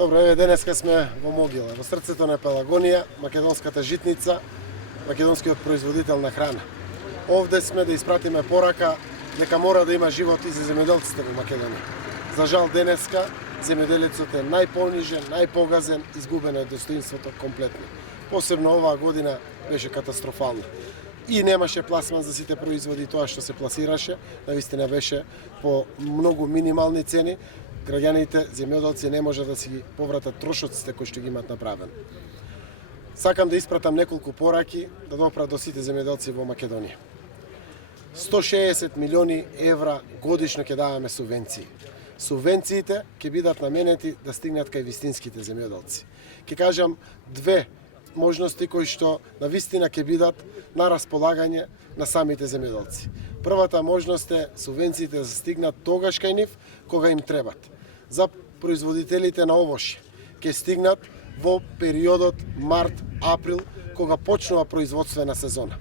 Добро, еве денеска сме во Могила, во срцето на Пелагонија, македонската житница, македонскиот производител на храна. Овде сме да испратиме порака дека мора да има живот и за земјоделците во Македонија. За жал денеска земјоделецот е најпонижен, најпогазен, изгубено е достоинството комплетно. Посебно оваа година беше катастрофална. И немаше пласман за сите производи, тоа што се пласираше, навистина беше по многу минимални цени. Граѓаните, земјоделци не може да си повратат трошоците кои што ги имат направено. Сакам да испратам неколку пораки да допрат до сите земјоделци во Македонија. 160 милиони евра годишно ќе даваме субвенции. Субвенциите ќе бидат наменети да стигнат кај вистинските земјоделци. Ќе кажам две можности кои што на вистина ќе бидат на располагање на самите земјоделци. Првата можност е субвенциите да стигнат тогаш кај нив кога им требат. За производителите на овошје ќе стигнат во периодот март-април кога почнува производствена сезона.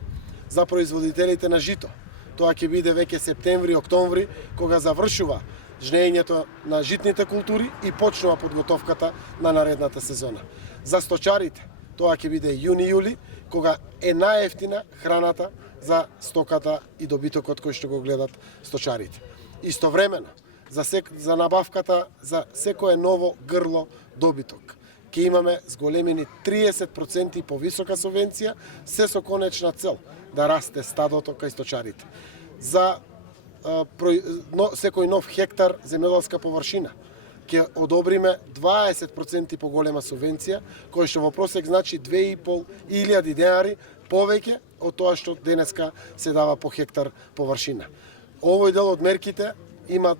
За производителите на жито тоа ќе биде веќе септември-октомври кога завршува жнеењето на житните култури и почнува подготовката на наредната сезона. За сточарите тоа ќе биде јуни-јули кога е најевтина храната за стоката и добитокот кој што го гледат сточарите. Истовремено, за набавката за секое ново грло добиток ќе имаме зголемени 30% повисока субвенција, се со конечна цел да расте стадото кај сточарите. За секој нов хектар земјоделска површина ќе одобриме 20% поголема субвенција, која што во просек значи 2.500 денари повеќе од тоа што денеска се дава по хектар површина. Овој дел од мерките имат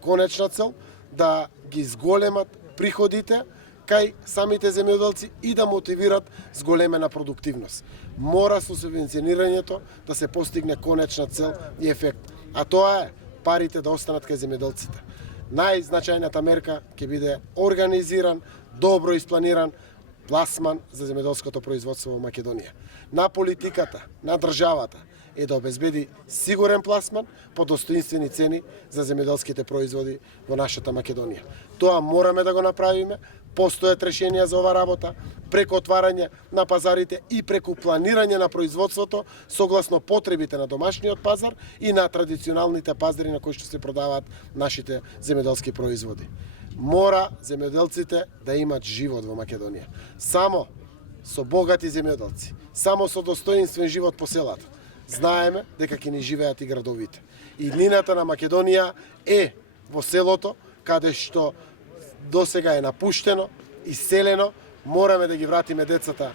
конечна цел да ги зголемат приходите кај самите земјоделци и да мотивират зголемена продуктивност. Мора со субвенционирањето да се постигне конечна цел и ефект, а тоа е парите да останат кај земјоделците. Најзначајната мерка ќе биде организиран, добро испланиран пласман за земјоделското производство во Македонија. На политиката, на државата е да обезбеди сигурен пласман по достоинствени цени за земјоделските производи во нашата Македонија. Тоа мораме да го направиме, постојат решенија за ова работа, преку отварање на пазарите и преку планирање на производството согласно потребите на домашниот пазар и на традиционалните пазари на кои што се продаваат нашите земјоделски производи. Мора земјоделците да имат живот во Македонија. Само со богати земјоделци, само со достоинствен живот по селата, знаеме дека ќе ни живеат и градовите. Иднината на Македонија е во селото, каде што досега е напуштено, иселено, мораме да ги вратиме децата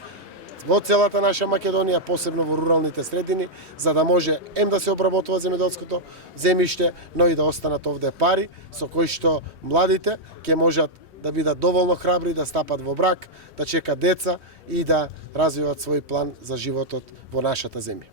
во целата наша Македонија, посебно во руралните средини, за да може да се обработува земјоделското земјиште, но и да останат овде пари со кои што младите ќе можат да бидат доволно храбри да стапат во брак, да чекат деца и да развиват свој план за животот во нашата земја.